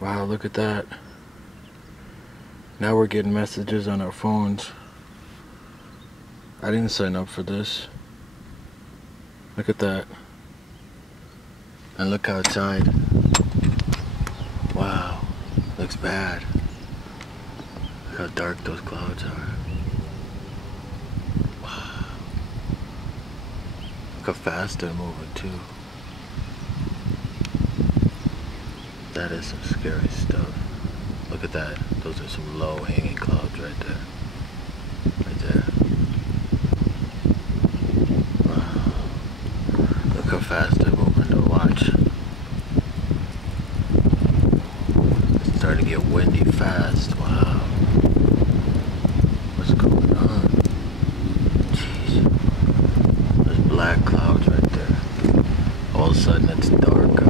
Wow, look at that. Now we're getting messages on our phones. I didn't sign up for this. Look at that. And look outside. Wow, looks bad. Look how dark those clouds are. Wow. Look how fast they're moving too. That is some scary stuff. Look at that. Those are some low-hanging clouds right there. Right there. Wow. Look how fast they're moving to watch. It's starting to get windy fast. Wow. What's going on? Jeez. There's black clouds right there. All of a sudden it's dark out.